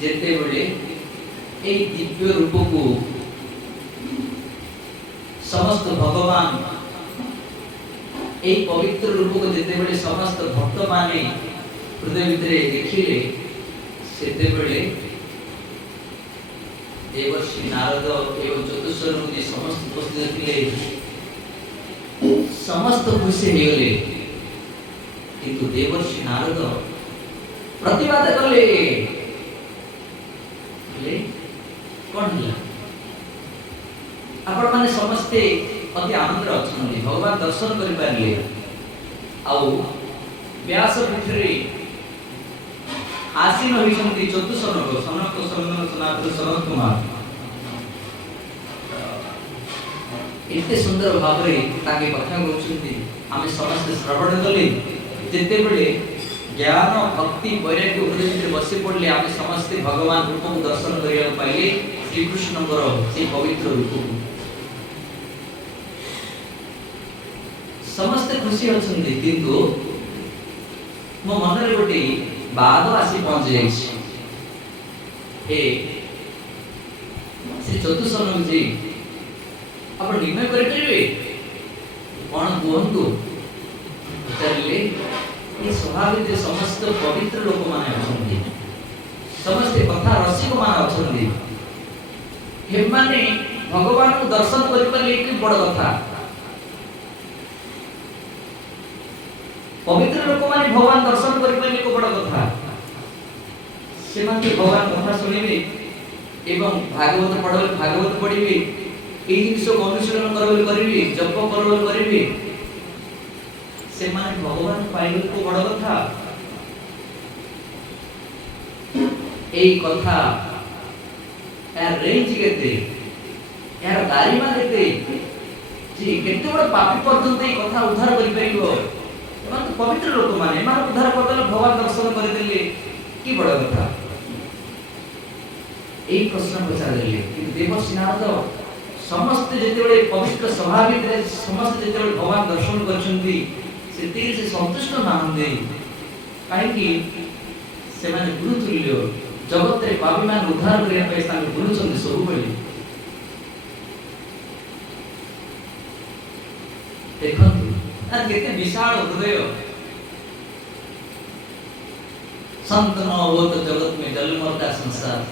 जेते बेले ए दिव्य रूप को समस्त भगवान ए पवित्र रूप को जेते बेले समस्त भक्त माने हृदय भितरे देखिले सेते बेले देवर्षि नारद एवं चतुस्वर मुनि समस्त उपस्थित थिले समस्त खुशी हेले किंतु देवर्षि नारद प्रतिवाद कले कौन हिला आपण माने समस्ते अति आनंद अछन्ति भगवान दर्शन करि पारले आउ व्यास पीठरे आसीन होइछन्ति चतुसनक सनक सनन सनातन सनत कुमार एते सुंदर भाबरे ताके कथा कहउछन्ति आमे समस्त श्रवण कले जेते बेले ज्ञान भक्ति वैराग्य हृदय बसी पड़ले आमे समस्त भगवान रूप को दर्शन करिया पाइले श्री कृष्ण से पवित्र रूप को समस्त खुशी अछन्ति किंतु मो मन रे गोटे बाद आसी पहुंच जाइछि हे श्री चतुस्सन जी आप निर्णय करिवे कोन कहंतु चलले ये स्वाभाविक समस्त पवित्र लोक माने अछन्ति समस्त कथा रसिक माने अछन्ति हे माने भगवान को दर्शन करि परले कि बड़ कथा पवित्र लोक माने भगवान दर्शन करि परले को बड़ कथा से माने भगवान कथा सुनिबे एवं भागवत पढल भागवत पढिबे एई जिंस अनुसरण करबे करिबे जप करबे करिबे से माने भगवान पाइबे को बड़ कथा एई कथा यार रेंज केते यार गारिमा केते जी केते बड़ पापी पर्यंत एई कथा उद्धार करि परिबो एमान तो पवित्र लोक माने एमान उद्धार करदेले भगवान दर्शन करि देले की बड़ कथा एई प्रश्न पचारले कि देवर्षि नारद समस्त जेते बड़े पवित्र स्वाभाविक रे समस्त जेते बड़े भगवान दर्शन करछन्ती सेति से संतुष्ट नाहंदे काहे कि से माने गुरु तुल्य जगत रे पापी मान उद्धार करिया पे स्थान गुरु चंद सब बळी देखंतु आ केते विशाल हृदय संत न हो तो जगत में जल मरता संसार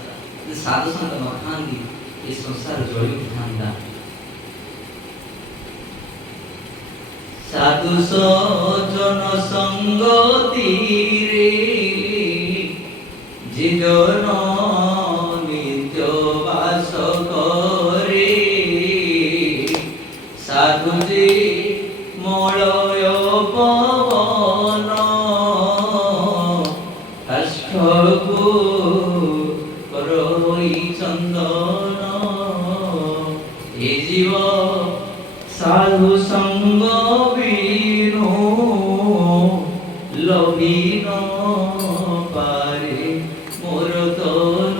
साधु संत न खांदी ये संसार जड़ी उठांदा साधु सजन संगति रे जिजन नित्य वास करे साधु जी मलय पवन काष्ठको करई चंदन ए जीव साधु संग बिनु लभिन पारे मोर तन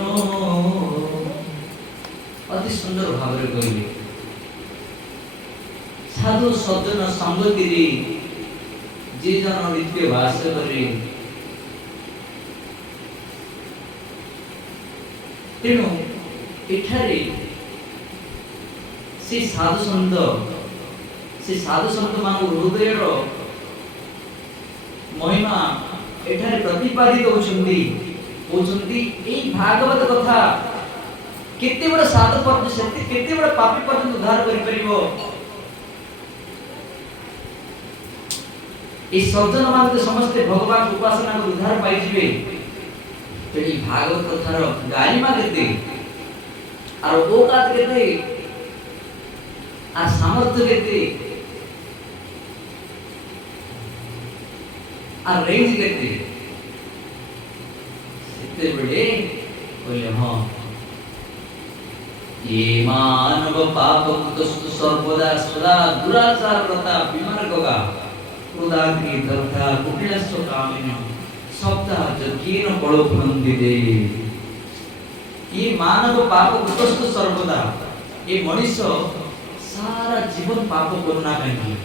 अति सुंदर भाव रे कहले साधु सज्जन संगति रे जे जन नित्य वास करे तेणु एठारे से साधु संत मान हृदय महिमा एठारे प्रतिपादित होउछन्ती ए भागवत कथा केते बड़ साधु पर सेते केते बड़ पापी पर उद्धार करि परिबो ए सज्जन मान के समस्त भगवान उपासना को उद्धार पाइ जिवे तेणी भागवत कथार गारिमा केते आर ओकात केते आ सामर्थ्य केते आ रेंज केते सेते बेले कहले हां ये मानव पाप कुतस्तु सर्वदा सदा दुराचार रता विमार्गगा क्रोधाग्नि दग्धा कुटिलस्व कामिन सप्ताह जकीन पड़ो फलंदिदे ये मानव पाप कुतस्तु सर्वदा ये मनुष्य सारा जीवन पाप करना कहीं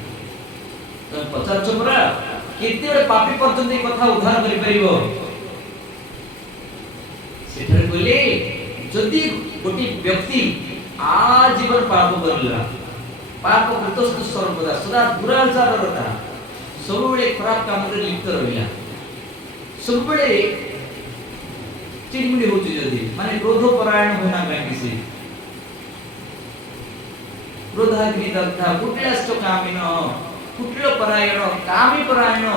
तो पचार चपरा केते बड़े पापी पर्यंत कथा उद्धार करि परिबो सेठरे कहले जदि गोटे व्यक्ति आजीवन पाप करला पाप कृतस्तु सर्वदा सदा दुराचार रता सब बेले खराब काम रे लिप्त रहिला सब बेले चिड़मिड़ी होची जदि माने क्रोध परायण होना काहे से क्रोधाग्नि दग्धा कुटिलश्च कामिन कुटिल परायण कामी परायण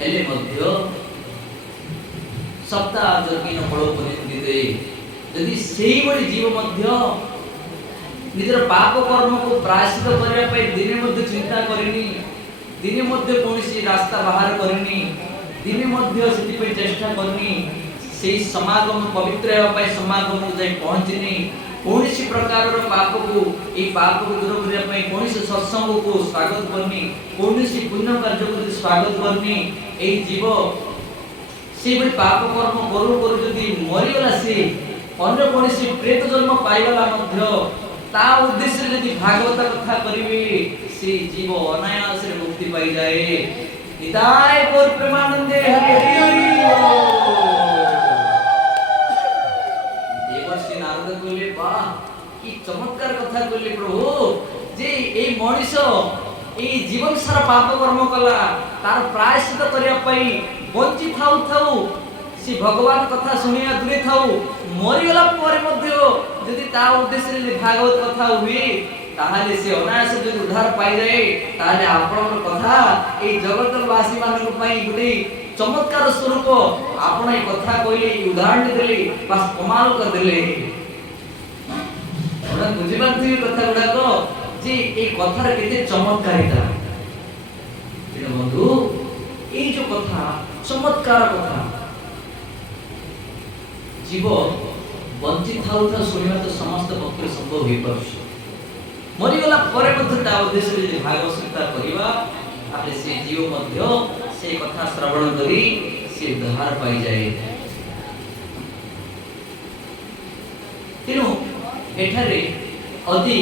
हेले मध्य सप्ताह जगिन फल उपनिंदिते यदि सेही बड़ी जीव मध्य निजर पाप कर्म को प्रायश्चित करने पे दिने मध्य चिंता करनी दिने मध्य कोनसी रास्ता बाहर करनी दिने मध्य सेति पे चेष्टा करनी से समागम पवित्र हेबा पे समागम को जाई पहुंचनी कोनसी प्रकार रो पाप को ए पाप को दूर करिया पे कोनसी सत्संग को स्वागत करनी कोनसी पुण्य कार्य को स्वागत करनी ए जीव से बड़ी पाप कर्म करू करू जदि मरि गला से अन्य कोनसी प्रेत जन्म पाइगला मध्य ता उद्देश्य यदि भागवत कथा करिवे से जीव अनायास रे मुक्ति पाई जाए निताय गौर प्रेमानंदे हरि हरि देवर्षि नारद कहले वाह की चमत्कार कथा कहले प्रभु जे ए मनुष्य ए जीवन सारा पाप कर्म कला तार प्रायश्चित करिया पई बंची थाउ थाउ सी भगवान कथा सुनिया दूरे थाउ मरि गला पर मध्य यदि ता उद्देश्य रे भागवत कथा हुई ताहाले से अनायास जदि उद्धार पाई जाए ताहाले आपन कथा ए जगतवासी मानक पई गुडी चमत्कार स्वरूप आपण ए कथा कहले उदाहरण देले बस कमाल कर देले ओरा बुझि पाथि कथा गुडा को जे ए कथार केते चमत्कारिता ए बंधु ए जो कथा चमत्कार कथा जीव बंची थाउ था सुनिया तो समस्त पक्ष संभव होई परछ मरि गला परे मध्य ता उद्देश्य जे भागवत चिंता करिवा आपले से जीव मध्य से कथा श्रवण करी से उद्धार पाई जाए तेनु एठारे अति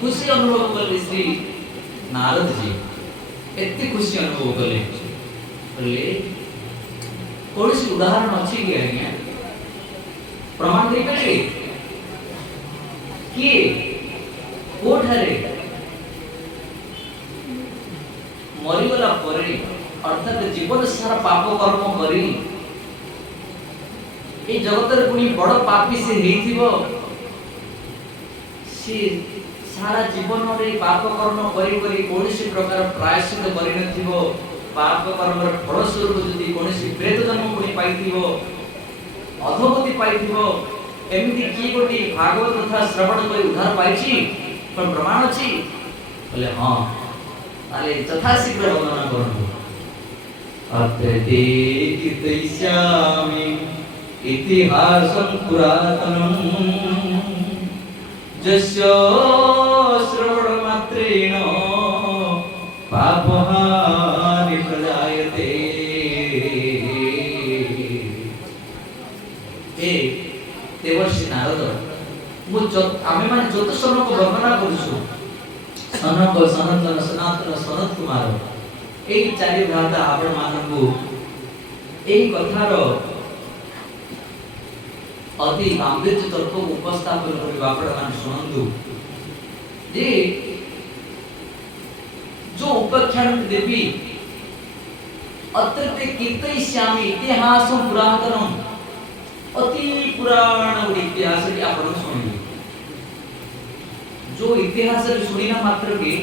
खुशी अनुभव करले श्री नारद जी एते खुशी अनुभव करले बोले कोनसी उदाहरण अछि कि आज्ञा प्रमाण दे पारे कि कोठारे मरि गला परे अर्थात जीवन सारा पाप कर्म करी ए जगत रे पुनी बड़ पापी से हेथिबो से सारा जीवन रे पाप कर्म करी करी कोनसी प्रकार प्रायश्चित करि नथिबो पाप कर्म र फल स्वरूप जदि कोनसी प्रेत जन्म पुनी पाइथिबो अधोगति पाइथिबो एमिति की गोटी भागवत कथा श्रवण करी उद्धार पाइछि पर प्रमाण अछि बोले हां ताले तथा शीघ्र वर्णना करनु अत्रे कितैस्यामि इतिहासं पुरातनं जस्य श्रवण मात्रेण पापहानि प्रजायते ए देवर्षि नारद मु आमे माने जत सनक वर्णना करछु सनक सनातन सनातन सनत कुमार एई चारि भ्राता आपण मानकु एई कथार अति गांभीर्य तर्क उपस्थापन करि आपण मान सुनंदु जे जो उपाख्यान देवी अत्रते कीर्तयिष्यामि इतिहासं पुरातनम् अति पुराण इतिहास की आपण सुनिए जो इतिहास रे सुनिना मात्र के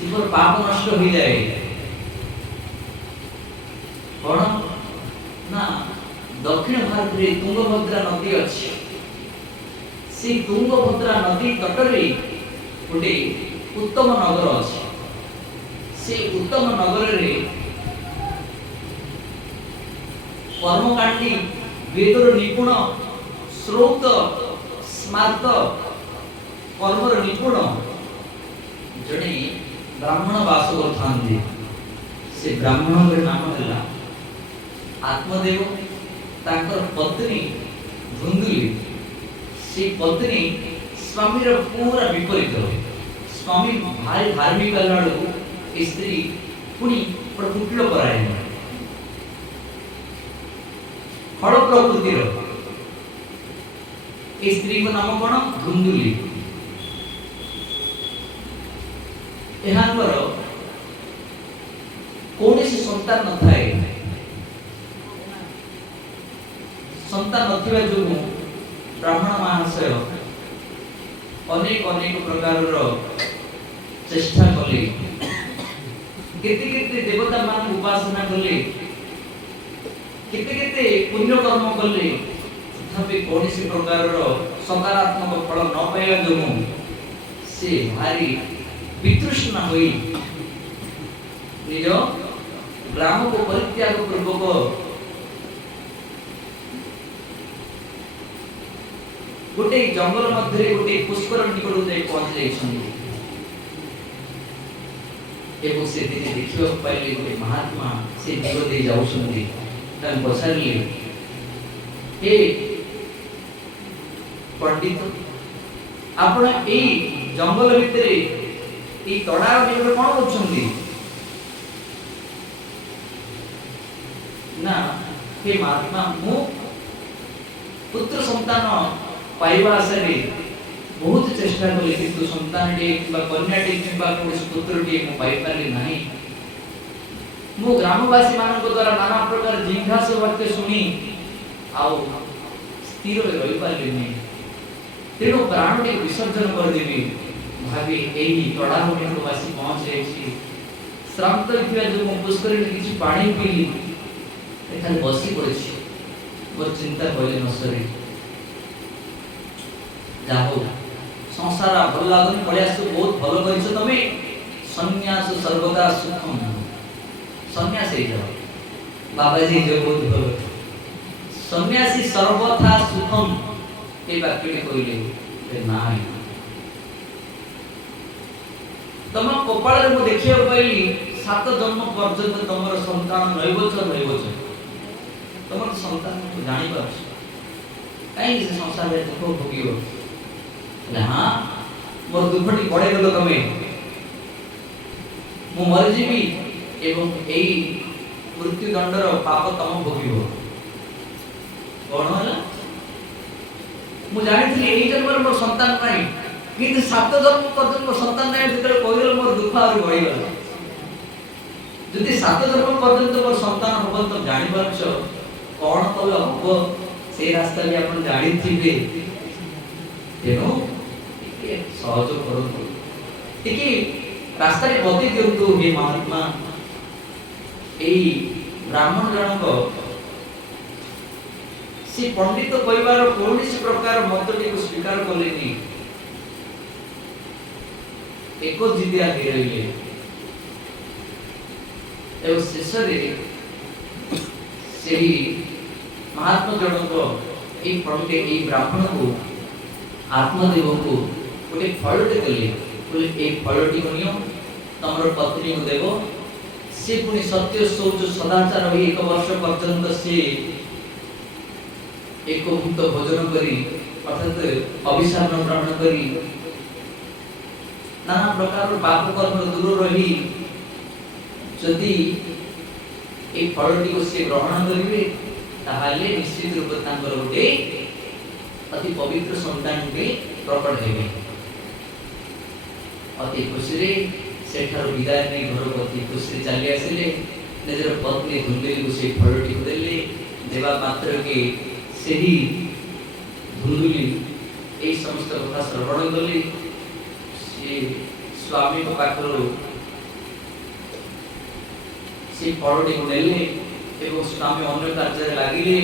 जीवन पाप नष्ट हो जाए कोन ना दक्षिण भारत रे तुंगभद्रा नदी अछि से तुंगभद्रा नदी तट रे गोटे उत्तम नगर अछि से उत्तम नगर रे कर्मकांडी वेदर निपुण श्रोत स्मार्त कर्मर निपुण जने ब्राह्मण वास करथांती से ब्राह्मण के नाम हला आत्मदेव ताकर पत्नी धुंदुली से पत्नी स्वामी रो पूरा विपरीत स्वामी भारी धार्मिक लाडू स्त्री पुनी प्रकुटलो कराय फल प्रकृतिर ए स्त्री को नाम कौन धुंदुली एहांकर कौन सी संतान न थाए संतान नथिबा जो ब्राह्मण महाशय अनेक अनेक प्रकार चेष्टा कले केते देवता मान उपासना कले केते पुण्य कर्म कले तथापि कौन सी प्रकार सकारात्मक फल न पाइबा जो से भारी वितृष्णा होई निज ग्राम को परित्याग पूर्वक गोटे जंगल मध्य गोटे पुष्कर निकट जाए पहुंच जाइछन्ति एवं से दिने देखियो पाइले गोटे महात्मा से दिग दे जाउछन्ति तन पछारले हे पंडित आपण एई जंगल भितरे एई तड़ा भितरे कोन करछन्ति ना हे महात्मा मु पुत्र संतान पाइबा आशा बहुत चेष्टा कले किंतु संतान टे किबा कन्या टे किबा कोन पुत्र टे मु पाइ पारली नाही मु ग्रामवासी मानक द्वारा नाना प्रकार जिज्ञासा वाक्य सुनी आउ स्थिर रहि पारली नाही तेणु प्राण टे विसर्जन कर देबी भाबी एही तडार में वासी पहुंच जायछि श्रांत इतिवा जो मु पुष्करी किछि पानी पीली एखाने बसी पड़छि मोर चिंता होले नसरे जाओ संसार भल लागनी प्रयास बहुत भल करिस तमे सन्यास सर्वदा सुखम सन्यास हे जाओ बाबा जी जो बहुत भल सन्यासी सर्वथा सुखम ए वाक्य कहले नाही तम कपाल रे मु देखियो पाइली 7 जन्म पर्यंत तमर संतान नैवच तमर संतान को जानि पाछ काई से संसार रे दुख भोगियो हाँ मोर दुखटी बड़े गलो तमे मु मर जीवी एवं एई मृत्यु दंडर पाप तम भोगिबो कोन होला मु जानिथि एई जन्म मोर संतान नाही किंतु 7 जन्म पर्यंत मोर संतान नाही जेतले कोइल मोर दुख आरो बढि गला जदि 7 जन्म पर्यंत मोर संतान होबो त जानि परछ कोन कले होबो से रास्ता भी आपण जानिथिबे तेनो सहयोग करो टिके रास्ता रे बते दियंतु हे महात्मा एई ब्राह्मण जनक से पंडित परिवार कोनसी प्रकार मतटी को स्वीकार कलेनी एको जिदिया हे रहिले एवं शेष रे सेही महात्मा जनक एई पंडित एई ब्राह्मण को आत्मदेव को गोटे फलटे देले बोले ए फलटी को नियो तमर पत्नी को देबो से पुनी सत्य शौच सदाचार होई 1 वर्ष पर्यंत से एको भूत भोजन करी अर्थात अभिशाप ग्रहण करी नाना प्रकार पाप कर्म दूर रही जदि ए फलटी को से ग्रहण करिवे ताहाले निश्चित रूप तांकर गोटे अति पवित्र संतान के प्रकट हेबे अति खुशी रे सेठार विदाय नै घर को अति खुशी चली आसिले निजर पत्नी धुंदुली को से फलटी को देले देवा मात्र के सेही धुंदुली ए समस्त कथा श्रवण कले से स्वामी को पाखरो से फलटी को नेले एवं स्वामी अन्य कार्य लागिले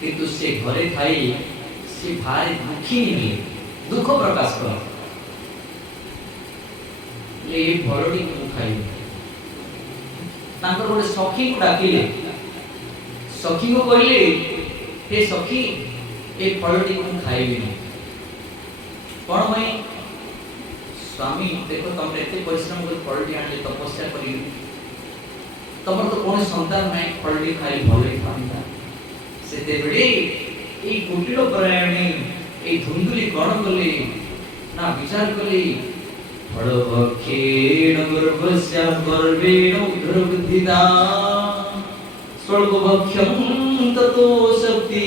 किंतु से घरे थाई से भारी दुखी नहीं दुख प्रकाश कर ले फलटी को खाई तांकर गोटे सखी को डाकिले सखी को कहले हे सखी ए फलटी को खाइबे नहीं कोन मई स्वामी देखो तुम एते परिश्रम कर फलटी आनले तपस्या करी तमर तो कोन संतान नहीं फलटी खाई भले थांता सेते बेडी ए कुटिल परायणी ए धुंदुली कोन कले ना विचार कले फल भक्षेण गर्भस्य गर्भेण उदरवृद्धिता स्वर्गभक्षं ततो शक्ति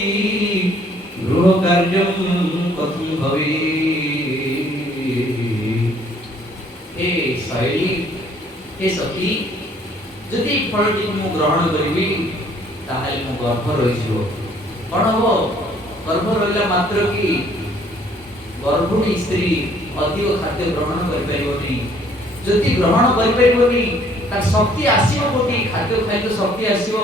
गृहकार्यं कथं भवेत्। हे शैली हे सखी जदि फलटी मु ग्रहण करी ताहले मो गर्भ रही कौन हम गर्भ रहा मात्र कि गर्भिणी स्त्री अधिक खाद्य ग्रहण करी जदि ग्रहण करी तार शक्ति आसीबो कोटी खाद्य खाइ तो शक्ति आसीबो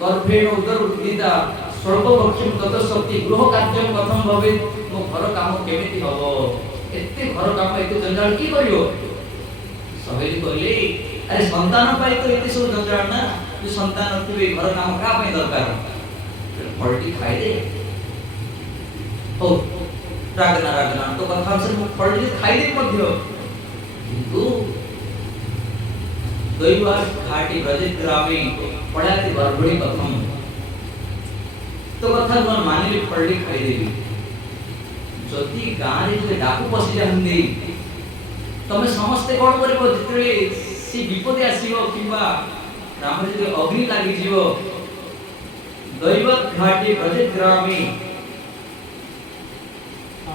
गर्भेण उदर उद्भिदा स्वर्गभक्षम तत शक्ति गृह कार्य कथम भवे मो घर काम केमिति हबो एते घर काम एते जंजाल की करियो सहेली कहले अरे संतान पाई तो एते सब जंजाल ना जो संतान नथिबे घर काम का पई दरकार फलटी खाइ दे ओ रागना तो कथा से फलटी खाइ दे मध्य किंतु दैवार घाटी ब्रजेत ग्रामे पड़ाते गर्भिणी कथम तो कथा मन मानिले फलटी खाइ देबी जदि गाँव रे डाकू पसी जाहंदी तमे समस्ते कोन करबो जितरे सी विपदे आसीबो किबा राम रे अग्नि लागि जीवो दैवत घाटी ब्रजेत ग्रामे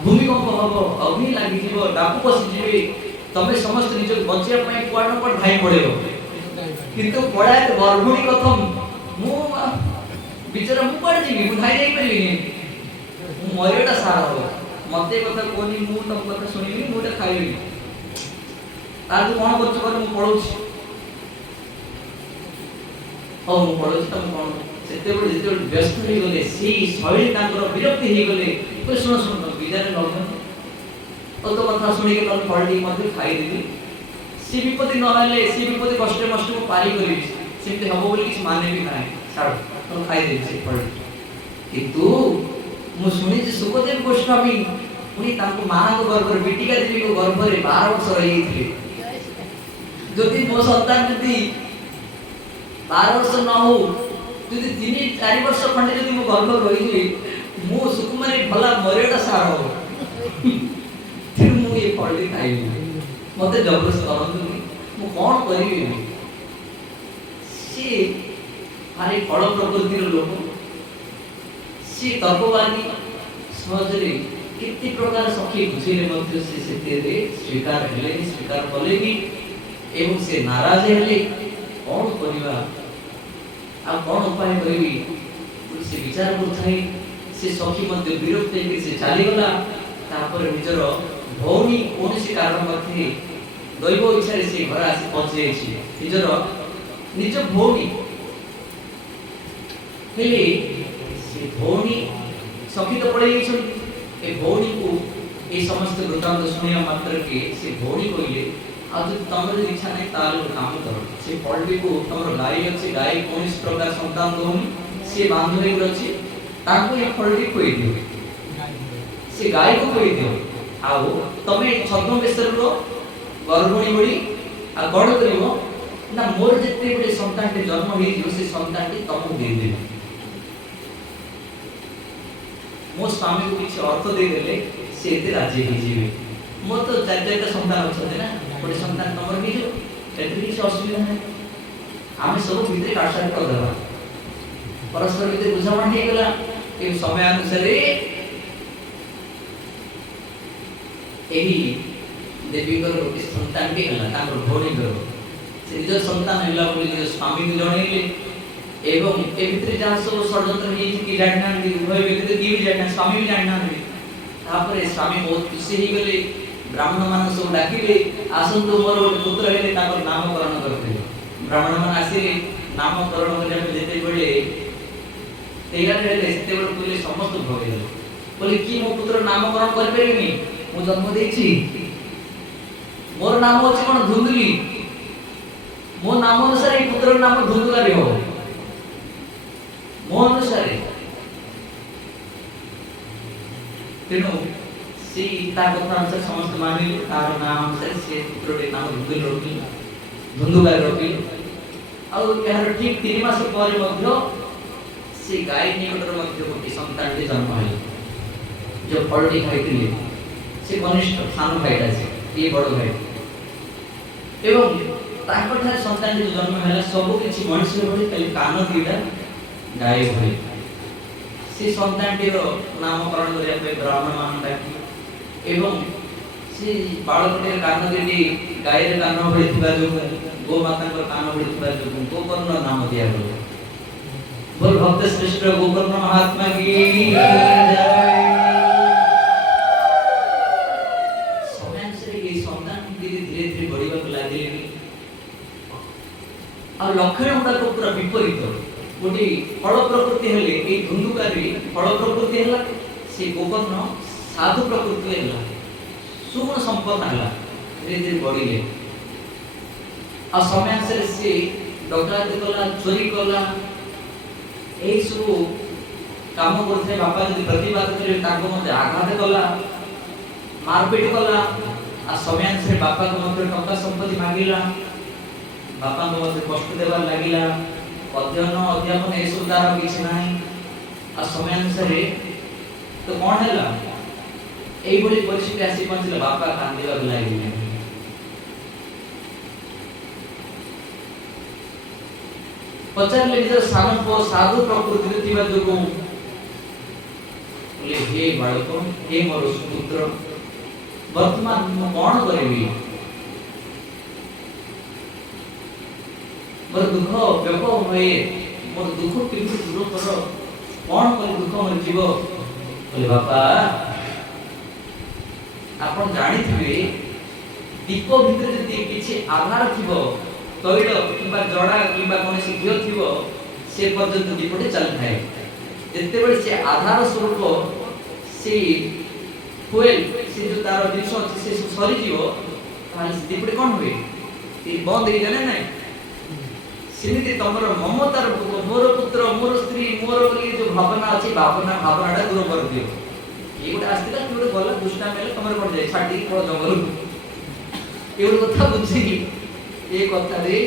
भूमिकंप हबो अग्नि लागि जीवो डाकू पसी जीवे तमे समस्त निज बचिया पय कुआड न पर धाई पड़ेबो किंतु पड़ात गर्भिणी कथम मु बिचारा मु पड़ जीवी मु धाई जाई परिबिनी मु मरियोटा सारा हो मते कथा कोनी मु तम कथा सुनिबी मुटा खाइबी आ तू कोन करछ कोन मु पळौछ ओ मु पळौछ तम कोन सेते बड जेते व्यस्त होई गले सी शैली तांकर विरक्ति होई गले तो सुन बिचारे न ओ तो कथा सुनी के तम फलटी मध्ये खाइ देबी सी विपत्ति न हले सी विपत्ति कष्ट मष्ट को पारी करी सेते हबो बोली किछ माने भी नाही छाड़ तो खाइ देबी से फलटी किंतु मु सुनी जे सुखदेव गोस्वामी उनी तांको मां को गर्भ बेटिका देवी को गर्भ रे 12 वर्ष रही थी जदि मो संतान जदि 12 वर्ष न हो जदि 3-4 वर्ष खंडे जदि मो गर्भ रही मु सुकुमारी भला मरियोटा सार हो फिर मु ये फलटी खाइबी मते जबरदस्त करंतु मु कोन करिबी सी भारी फल प्रकृति रो लोक सी तर्कवादी सहजरे कितनी प्रकार सखी बुझेले मध्य से सेते स्वीकार हेले स्वीकार कले भी एवं से नाराज हेले कौन करिवा आ कौन उपाय करिवी से विचार करथाई से सखी मध्य विरक्त हे से चाली गला तापर निजर भौनी कोनसी कारण मध्ये दैव इच्छा से घर आसी पहुंचे छी निजर निज भौनी हेले से भौनी सखी तो पड़े गई ए भौनी को ए समस्त वृत्तांत सुनिया मात्र के से भौनी कहले आ जो तमर इच्छा नहीं ताल काम करो से फलटी को तमर गाय अछि गाय कोनिस प्रकार संतान दोनी से बांधले अछि ताको ए फलटी कोइ दियो से गाय को कोइ दियो आउ तमे छद्म बेसर रो गर्भणी बड़ी आ गड़ करिवो ना मोर जत्ते बड़े संतान के जन्म होई जो से संतान के तमो दे दे मो स्वामी को किछ अर्थ दे देले से एते राजी हो जीवे मो तो चारटा संतान अछि ना बड़े संतान तमर भी जो एते किछ असुविधा नै आमे सब भितरे काटसाट कर देबा परस्पर भितरे बुझामण हे गेला ए समय अनुसार एही देवी को संतान के हला ताकर भौणी करो से निज संतान हला बोली निज स्वामी को जणैले एवं ए भितरे जहाँ सब षड्यंत्र हे कि जानना उभय व्यक्ति की भी जानना स्वामी भी जानना तापर स्वामी बहुत खुशी ही गले ब्राह्मण मान सब डाकिले आसंतु मोर पुत्र हेले तापर नामकरण करते ब्राह्मण मान आसीले नामकरण करे जेते बेले तेगार हेले सेते बेले बोले समस्त भगे बोले की मो पुत्र नामकरण कर परबेनी मो जन्म देछि मोर नाम अछि कोन धुंदली मो नाम अनुसार ए पुत्र नाम धुंदला रे हो मो अनुसार तेनु सी ता कथा अनुसार समस्त मानिले तार नाम अनुसार से पुत्र रे नाम धुंदल रखी धुंदुगा रखी आ यार ठीक 3 मास पर मध्य से गाय निकटर मध्य गोटे संतान के जन्म है जो फलटी खाइतिले से कनिष्ठ सानो भाईटा से ये बड़ भाई एवं ताकठार संतान जो जन्म है सब किसी मनुष्य भली खाली कान दुईटा गाय भली से संतानटीर नामकरण करने ब्राह्मण मान डाकी एवं से बालकटे कान दुईटी गाय कान भली जो गोमाता कान भली जो गोकर्ण नाम दिया गया। बोल भक्त श्रेष्ठ गोकर्ण महात्मा की लक्षण गुड़ाक पूरा विपरीत गोटे फल प्रकृति हेले ए धुंधुकारी फल प्रकृति है से गोकर्ण साधु प्रकृति है सुगुण संपन्न है धीरे धीरे बढ़िले आ समय से डकायती कला चोरी कला यही सब काम करते बापा जो प्रतिवाद करें आघात कला मारपीट कला आ समय बापा को टंका संपत्ति मांगला बापा को कष्ट देवार लगिला अध्ययन अध्यापन ये सब तार किसी ना आ समय अनुसार तो कौन है यही परिस्थिति आसी पहुंचला बापा कांदीबा लगे पचारे निज सान पु साधु प्रकृति जो हे बालक हे मोर सुपुत्र वर्तमान कौन करी मोर दुख व्यप हुए मोर दुख किंतु दूर कर कौन कर दुख मोर जीव बोले बापा आपण जानी थिबे दीप भितर जदि किछि आधार थिबो तैल किबा जड़ा किबा कोनसी घियो थिबो से पर्यंत दीपटे चल थाए जते बेले से आधार स्वरूप से फुएल से जो तार जिंस अछि से सरी जीवो ताले दीपटे कोन हुए ए बंद हे जाने नै सेमिति तमर ममतार मोर पुत्र मोर स्त्री मोर बोली जो भावना अछि भावनाटा दूर कर दियो ये गोटे आस्तिला कि गोटे गला दुष्टा मेले तमर पड़ जाय छाटी को जंगल ए गोटे कथा बुझी ए कथा रे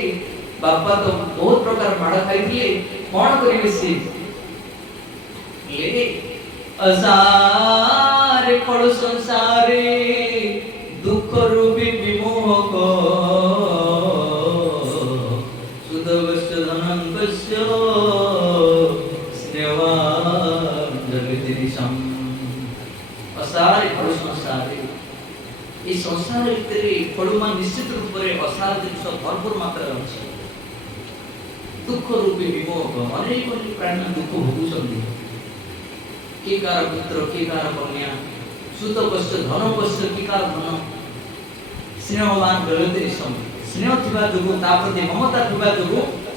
बापा तो बहुत प्रकार माड़ खाई दिए कोन करिवे से ले असार पड़ संसारे दुख रूपी विमोह संसार फलुमा निश्चित रूप से असार जिन भरपूर मात्रा अच्छे दुख रूपी विमोह अनेक प्राणी दुख भोगुंट किए कार पुत्र किए कार कन्या सुत कष्ट धन कष्ट कि कार धन स्नेहवान गलती स्नेह थिबा जो प्रति ममता थिबा जो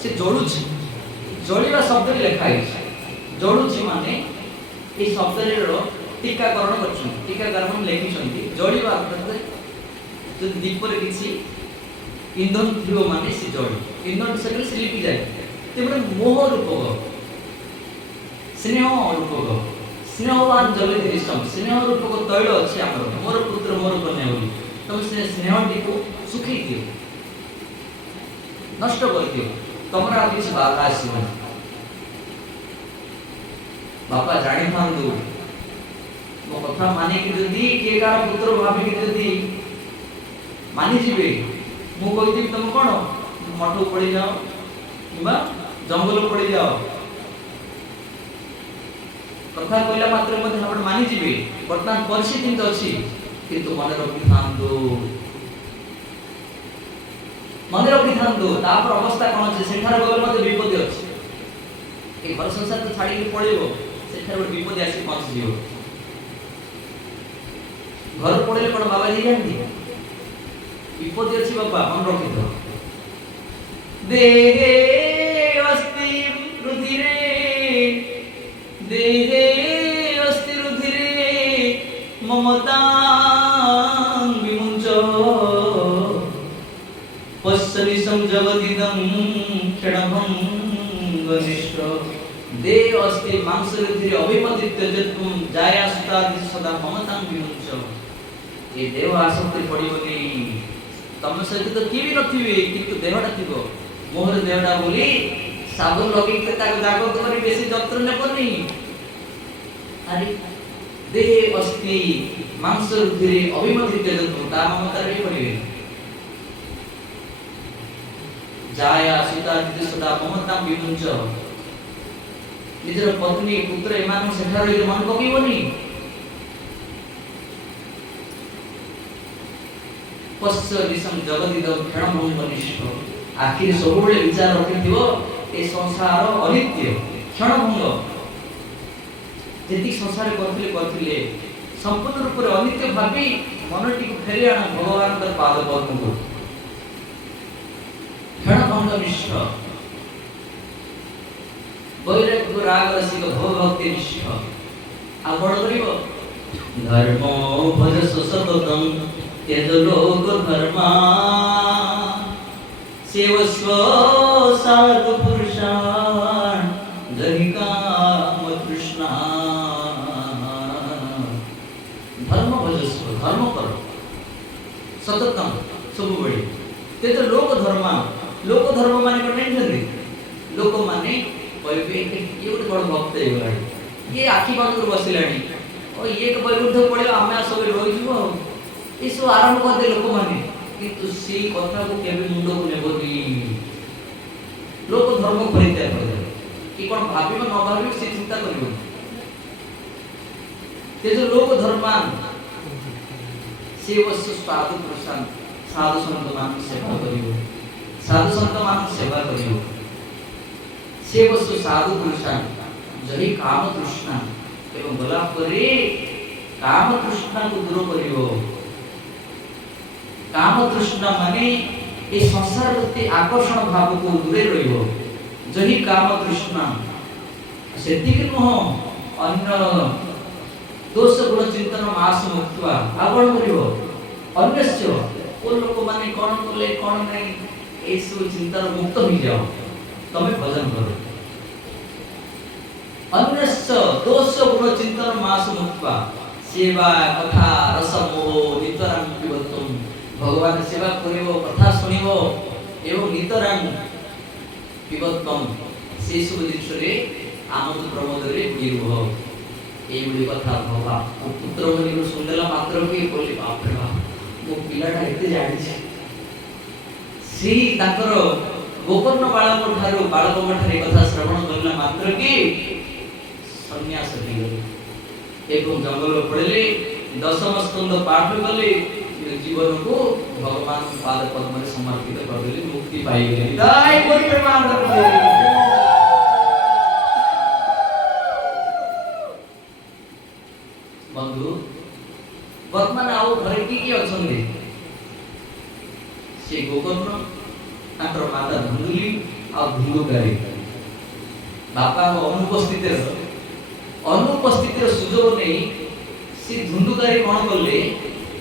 से जलुछि जलिबा शब्द लिखाई जलुछि माने ए शब्द टीकाकरण कर टीकाकरण लिखिं जलिबा जो दीप किसी इंधन थी माने से जल इंधन से लिपि जाए तेरे मोह रूपक स्नेह रूपक स्नेहवान जलित विषम स्नेह रूपक तैल अच्छे आम मोर पुत्र मोर कन्या बोली तुम से स्नेहटी को सुखी दियो नष्ट कर दियो तुम किसी बाधा आसो बापा जानी था मो कथा मानिक जदि किए कार पुत्र भाविक जदि मानि जीवे मु कहि तुम कोन मठ पड़ी जाओ किबा जंगल पड़ी जाओ कथा कहला मात्र मते आपण मानि जीवे वर्तमान परिस्थिति तो अछि किंतु मन रखि थांदो तापर अवस्था कोन अछि सेठार गल मते विपद अछि ए घर संसार तो छाड़ी के पळेबो सेठार विपद आसी पहुंच जिवो घर पड़े कौन बाबा जी जानती विपद अच्छी बाबा मन रखी तो देहे अस्ति रुधिरे देहे अस्ति रुधिरे ममता विमुंच पश्चनिसं जगदिदं क्षणभंगनिष्ठ दे अस्ति मांस रुधिरे अभिमतित जत्वं जायासुता सदा ममतां विमुंच ये देह आसक्ति पड़ोनी तुम सहित तो किए भी नथिबे किंतु देहटा थी मोहर देहटा बोली साबुन लगे जागत कर बेसी जत्र नेबनी अरे देह अस्ति मांस रुधिरे अभिमतित जत्वं ता ममता रे पड़िबे जाया सीता दिदिसुदा ममता विमुंच निजर पत्नी पुत्र एमान सेठा रही मन पकेबनी पश्च दिशम जगदिद क्षणभंग निष्ठ आखिर सबुले विचार रखिथिबो ए संसार अनित्य क्षणभंग जेति संसार करथिले संपूर्ण रूप से अनित्य भावी मनटी फेरी आण भगवान पाद पद्म को क्षणभंग निष्ठ वैराग्य राग रसिक भव भक्ति निष्ठ आपण करिवो धर्म भज सततम त्यज लोक धर्मा सेवस्व साधु पुरुषान् जहि काम तृष्णा धर्म भजस्व धर्म करो सततम सब बड़ी ते तो लोक धर्म माने कोन जंदी लोक माने कहबे ये गोटे बड़ भक्त हे गलाडी ये आखि बांधर बसिलाडी ओ ये के वैरुद्ध पड़े आमे सब रहि जीवो ए सब आरंभ कर दे लोक माने किंतु से कथा को केबे मुंड को नेबोनी लोक धर्म परित्याग कर दे कि कोन भाबी न भाबी से चिंता करिवो ते जो लोक धर्मान से वस्तु साधु प्रशांत साधु संत मान सेवा करिवो साधु संत मान सेवा करिवो से वस्तु साधु प्रशांत जही काम तृष्णा एवं गला परे काम तृष्णा को दूर करिवो काम तृष्णा माने ए संसार प्रति आकर्षण भाव को दूरे रहिवो जही काम तृष्णा सेति के न अन्य दोष गुण चिंतन मास मुक्तवा आपण करिवो अन्यस्य ओ लोक माने कोन कले कोन नै ए सब चिंतन मुक्त हो जाओ तमे भजन करो अन्यस्य दोष गुण चिंतन मास मुक्तवा सेवा कथा रस मोह नितरं पिबतुम भगवान सेवा करिवो कथा सुनिवो एवं नितरं पिबतुम से सब दिनसरे आनंद प्रमोद रे गिरबो ए बड़ी कथा बाबा पुत्र मनी सुनला मात्र के बोली बाप रे बाप मो पिलाटा एते जानि छै श्री ताकर गोकर्ण बाळक ठारो बाळक मठारे कथा श्रवण करला मात्र के सन्यास दिले एवं जंगल पड़ले दशम स्कंद पाठ कले जीवन को भगवान पाद पद्म रे समर्पित कर देले मुक्ति पाई गेले दाई कोई प्रमाण करते बंधु वर्तमान आओ घरे की अछंदे से गोकर्ण ताकर माता धुंदुली आ धुंदुकारी बापा अनुपस्थित सुजोग नहीं से धुंदुकारी कोन करले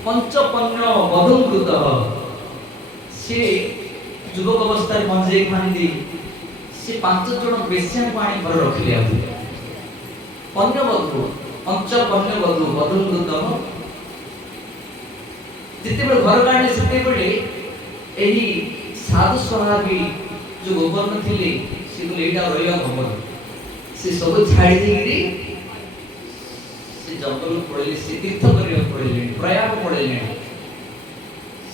पंचपन्न बधंकृत से युवक अवस्था मंजे खानी से पांच जन बेस्या पानी घर रखले आते पन्य बधु पंचपन्न बधु बधंकृत जिते घर काणे सेते बेले एही साधु स्वभावी जो गोकर्ण थिले से को लेटा रहिया खबर से सब छाड़ी देगिरी से जंगल पड़ले से तीर्थ करिया पड़ले प्रयाग पड़ले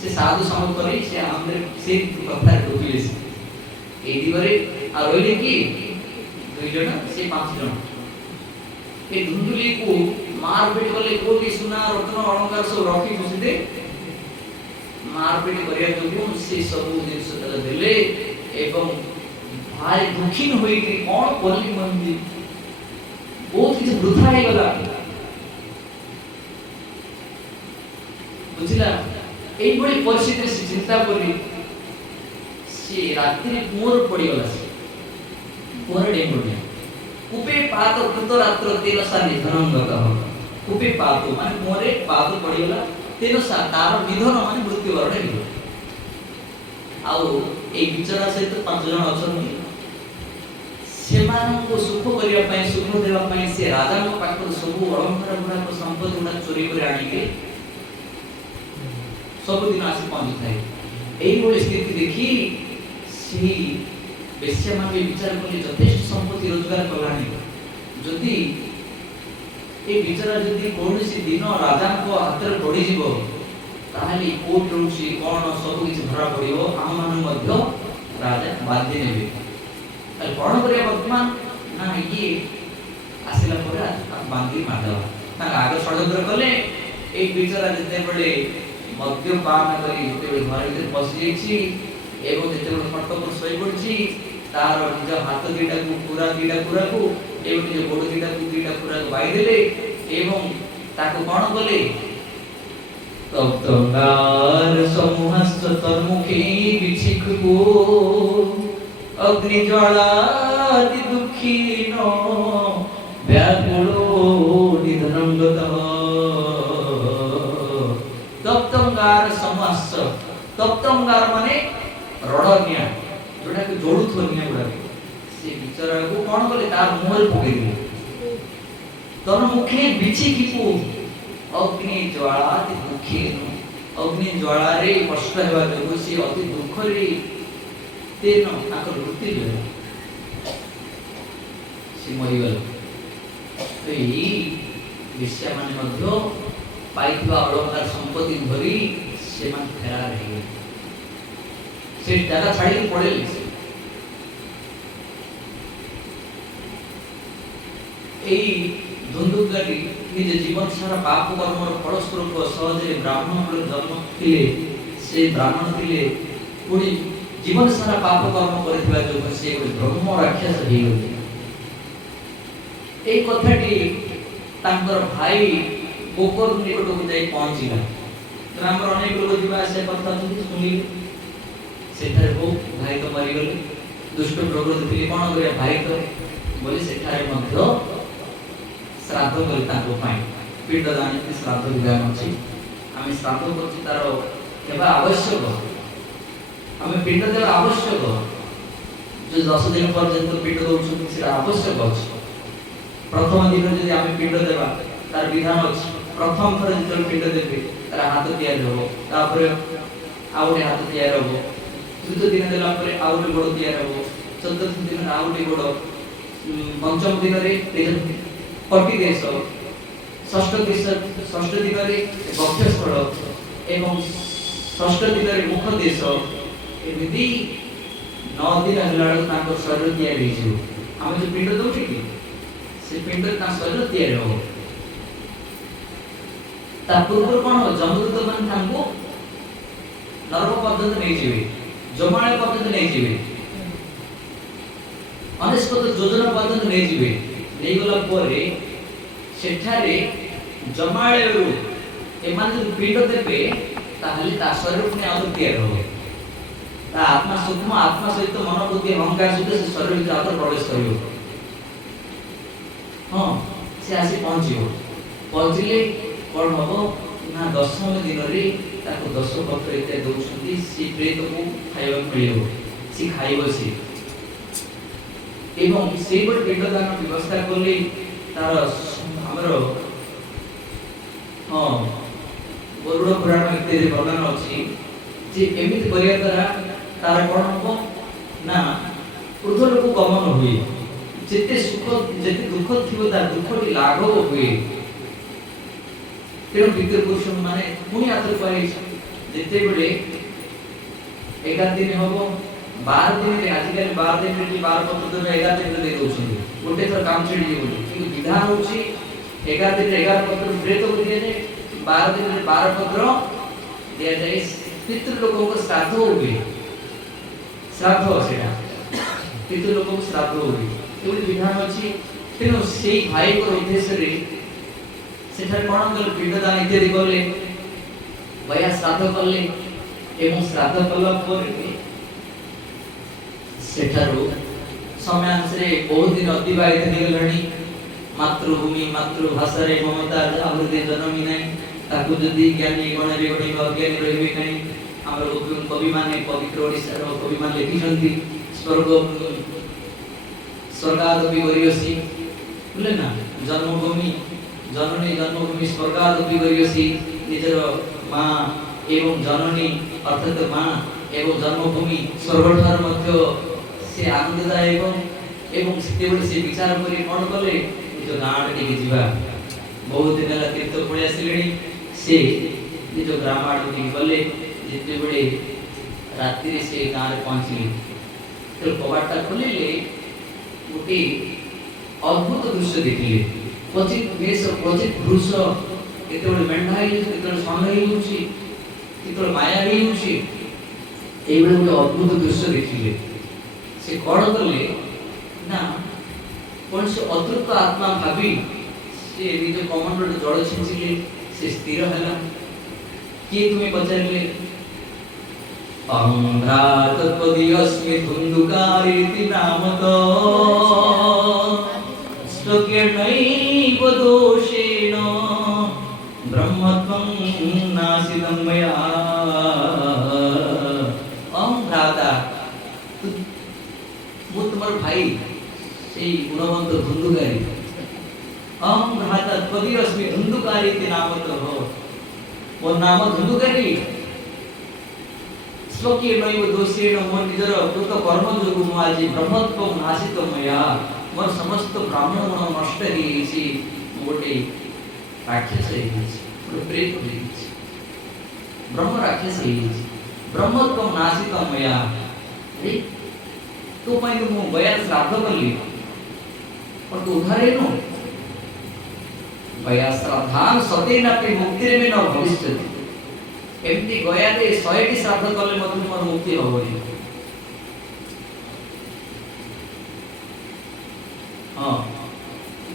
से साधु संग करी से आंध्र से कथा डुबिले ए दिवरे आ रहिले की दुई जण से पांच जण ए धुंदुली को मारपीट कले कोटी सुना रत्न अलंकार सब रखी खुशीते मारपीट करिया जो से सब जिनिस तले देले एवं भाई दुखीन होई कि कोन कोली मंदी बहुत किछ वृथा हे गला बुझिला एई बड़ी परिस्थिति से चिंता करी से रात्रि मोर पड़ी गला से मोर डे पड़ी कुपे पात कृत रात्र तेल सा निधनम गतः कुपे पात माने मोरे पात पड़ी गला तेल सा तार निधन माने मृत्यु वरण हे आउ ए विचार सहित पांच जन अछन सेमान को सुख करिया पय सुख देवा पय से राजा को पाखर सब अलंकार गुडा को संपत्ति गुडा चोरी कर आनी के सब दिन आसी पहुंच थाए एई बोली स्थिति देखी सी बेस्या मान विचार करले यथेष्ट संपत्ति रोजगार कलानी जदि ए विचार जदि कोनसी दिन राजा को हाथ पड़ी जीवो ताहले कोट रोची कोन सब किछ धरा पड़ियो हम मान मध्य राजा बांधि ने कौन कर वर्तमान ना ये आसला बांधि मारदे आगे षड्यंत्र कले एक बिचरा जिते बड़े मद्यपान कर घर भर पशि जाते खट पर शई पड़ी तार निज हाथ दीटा को पूरा दीटा पूरा को निज गोड़ दीटा को दीटा पूरा बाईदेले कौन कले तप्तंगार समूहस्थ तन्मुखे बिछिखबो अग्नि ज्वालादि दुखीन व्याकुलो निधनंगतः तप्तंगार समूहस्थ तप्तंगार माने रड़निया जोटा कि जोड़ुथो निया गुडा से बिचारा को कोन कले तार मुहर पकई दिले तन्मुखे बिछिखबो अग्नि ज्वाला दुखी अग्नि ज्वाला रे कष्ट हेबा जो से अति दुख रे तेन आकर मृत्यु जो से मरि गल तो ई विषय माने मध्य पाइथवा अलंकार संपत्ति धरी से मान फेरार हे से जगह छाड़ी पड़े एई धुंधुगाटी निज जीवन सारा पाप कर्म फलस्वरूप सहजरे ब्राह्मण जन्म थिले से ब्राह्मण थिले पुणी जीवन सारा पाप कर्म करथिबा जो से ब्रह्म राक्षस हे गले ए कथाटी तांकर भाई पोकर निकट को जाई पहुंचीला ग्रामर अनेक लोग जीवा से कथा सुनिले सेठारे वो भाई तो मरि गले दुष्ट प्रवृत्ति थिले कोन करे भाई तो बोले सेठारे मध्य श्राद्ध करता को पाई पिंडदान के श्राद्ध विधान अछि आमे श्राद्ध करछि तारो केबा आवश्यक आमे पिंड देवा आवश्यक जो 10 दिन पर्यंत पिंड दउछु से आवश्यक अछि प्रथम दिन यदि आमे पिंड देवा तार विधान अछि प्रथम थर जल पिंड देबे तार हाथ तैयार हो तापर आउटे हाथ तैयार हो तृतीय दिन देला परे आउटे गोड़ तैयार हो चतुर्थ दिन आउटे गोड़ पंचम दिन रे पट्टी देश षष्ठ दिन रे वक्षस्थल एवं षष्ठ दिन रे मुख देश एमिति 9 दिन हला ताको शरीर तैयार हिजो हम जो पिंड दउ ठीक से पिंड का शरीर तैयार हो ता पूर्व कोन हो जमदूत मन थांको नरक पद्धति नै जीवे जमाळे पद्धति नै जीवे अनिष्पत योजना पद्धति नै जीवे नै गला परे सेठारे जमाळे रु एमान जो पिंड देबे ताहले ता शरीर पुनी आउर तैयार हो ता आत्मा सूक्ष्म आत्मा सहित मन बुद्धि अहंकार सहित से शरीर में आकर प्रवेश करियो हां से आसी पहुंचियो पहुंचले कोन हबो ना 10वें दिन रे ताको 10 पत्र इते दउछंती सी प्रेत को खाइबा मिलियो सी खाइबो सी एवं सेबड़ पिंडदान व्यवस्था करले तार हमरो हां गरुड़ पुराण इत्यादि वर्णन अछि जे एमिति करिया द्वारा तार कोन हबो ना ऊर्ध्व लोक गमन हुए जेते सुख जेते दुख थिबो तार दुखटी लाघव हुए तेरो पितृ पुरुष माने पुनी आतर पाए जेते बडे 11 दिन हबो 12 दिन रे आजिकल 12 दिन रे 12 पत्र तो 11 दिन रे दे दोछन गोटे थर काम छेडी जे बोली कि विधान होछि 11 दिन रे 11 पत्र प्रेत को दिए जाए 12 दिन रे 12 पत्र दिया जाए पितृ लोगों को श्राद्ध होबे श्राद्ध सेटा पितृ लोगों को श्राद्ध होबे एवं विधान अछि तेनो सेई भाई को उद्देश्य रे सेठा कोन गल पिंडदान इत्यादि करले भया श्राद्ध करले एवं श्राद्ध कला पर सेठारो समय अनुसार बहुत दिन अतिबाहित हो गलणी मातृभूमि मातृभाषा रे ममता आवृत्ति जन्मी नै ताकु जदी ज्ञानी गण रे गणी अज्ञानी रहिबे नै हमर कवि माने पवित्र ओडिसा रो कवि मान लिखिसंती स्वर्गादपि गरियसी बोले ना जन्मभूमि जननी जन्मभूमि स्वर्गादपि गरियसी निजर मां एवं जननी अर्थात मां एवं जन्मभूमि स्वर्गठार मध्य से आनंददायक एवं सेतेबेले से विचार करी कोन कले निज गाँव टिके जीवा बहुत दिन ला तीर्थ पळे आसिलेनी से निज ग्राम आड़ टिके गले जेतेबेले रात्रि से गाँव रे पहुंचली कबाटा खोल गोटे अद्भुत दृश्य देखिए क्वचित मेष क्वचित पुरुष केत मेढ़ा षण माया गोटे अद्भुत दृश्य देखिए से कौन कले ना कौन से अतृप्त आत्मा भावी से निज कमंडल जड़ छिंचिले से स्थिर है किए तुम्हें पचारे अहंघातपदीयस्मि धुंधुकारीति नामतो स्वकीर्णैव दोषेण ब्रह्मत्वं नासितं मया। अहंघाता वो तुम्हारे भाई से गुणवंत धुंधुकारी अहंघातपदीयस्मि धुंधुकारीति नामतो वो नाम धुंधुकारी स्वकीय नैव दोषेण मोर निजर कृत कर्म जोगु मु आज ब्रह्मत्व नाशित मया मोर समस्त ब्राह्मण गुण नष्ट हेछि गोटे राक्षस हेछि गोटे प्रेत हेछि ब्रह्म राक्षस हेछि ब्रह्मत्व नाशित मया रे तो पई मु गया श्राद्ध करली और तू उधारे नो गया श्राद्धान सतेनापि मुक्ति में न भविष्यति एमती गया रे 100टी श्राद्ध कले मधु मोर मुक्ति होबनी। हां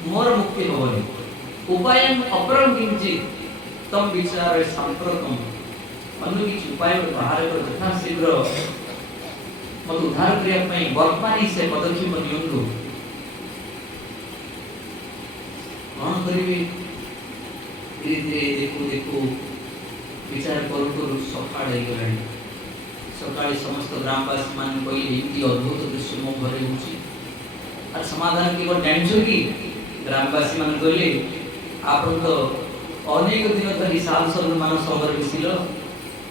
मोर मुक्ति होबनी उपायं अपरं किंचित तम विचार सांप्रतम अन्य किछ उपाय बाहर कर यथा शीघ्र मत उद्धार करिया पई वर्तमान से पदक्षेप नियंतु कौन करिवे धीरे धीरे देखो देखो विचार करू सकाळ गलानी सकाळ समस्त ग्रामवासी मान कहले एमती अद्भुत दृश्य मो घरे होची और समाधान केवल जानछो कि ग्रामवासी मान कहले आपन तो अनेक दिन धरि साधु संत मान संगर मिसिलो